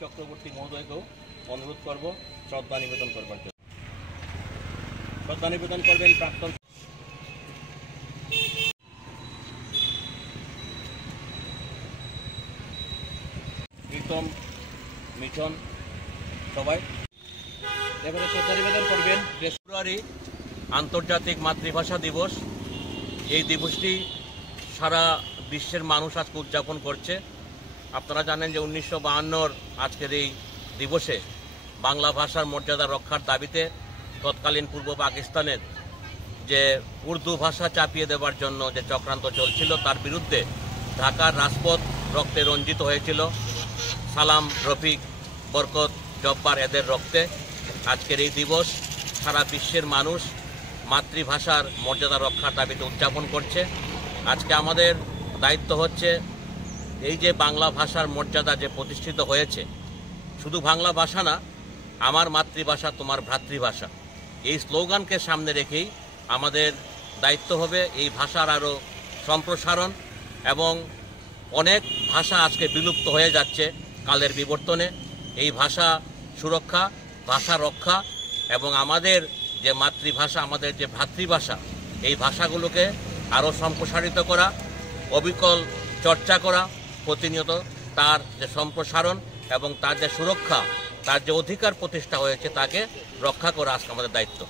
চক্রবর্তী মহোদয়কেও অনুরোধ করব শ্রদ্ধা নিবেদন করবার জন্য। শ্রদ্ধা নিবেদন করবেন প্রাক্তন প্রীতম, মিঠন, সবাই। এবারে শ্রদ্ধা নিবেদন করবেন। ফেব্রুয়ারি আন্তর্জাতিক মাতৃভাষা দিবস। এই দিবসটি সারা বিশ্বের মানুষ আজকে উদযাপন করছে। আপনারা জানেন যে 1952 আজকের এই দিবসে বাংলা ভাষার মর্যাদা রক্ষার দাবিতে তৎকালীন পূর্ব পাকিস্তানের যে উর্দু ভাষা চাপিয়ে দেওয়ার জন্য যে চক্রান্ত চলছিল তার বিরুদ্ধে ঢাকার রাজপথ রক্তে রঞ্জিত হয়েছিল। সালাম, রফিক, বরকত, জব্বার এদের রক্তে আজকের এই দিবস সারা বিশ্বের মানুষ মাতৃভাষার মর্যাদা রক্ষার দাবিতে উদযাপন করছে। আজকে আমাদের দায়িত্ব হচ্ছে এই যে বাংলা ভাষার মর্যাদা যে প্রতিষ্ঠিত হয়েছে, শুধু বাংলা ভাষা না, আমার মাতৃভাষা তোমার ভ্রাতৃভাষা, এই স্লোগানকে সামনে রেখেই আমাদের দায়িত্ব হবে এই ভাষার আরও সম্প্রসারণ। এবং অনেক ভাষা আজকে বিলুপ্ত হয়ে যাচ্ছে কালের বিবর্তনে। এই ভাষা সুরক্ষা, ভাষা রক্ষা এবং আমাদের যে মাতৃভাষা, আমাদের যে ভ্রাতৃভাষা, এই ভাষাগুলোকে আরও সম্প্রসারিত করা, অবিকল চর্চা করা, প্রতিনিয়ত তার যে সম্প্রসারণ এবং তার যে সুরক্ষা, তার যে অধিকার প্রতিষ্ঠা হয়েছে তাকে রক্ষা করা আজকে আমাদের দায়িত্ব।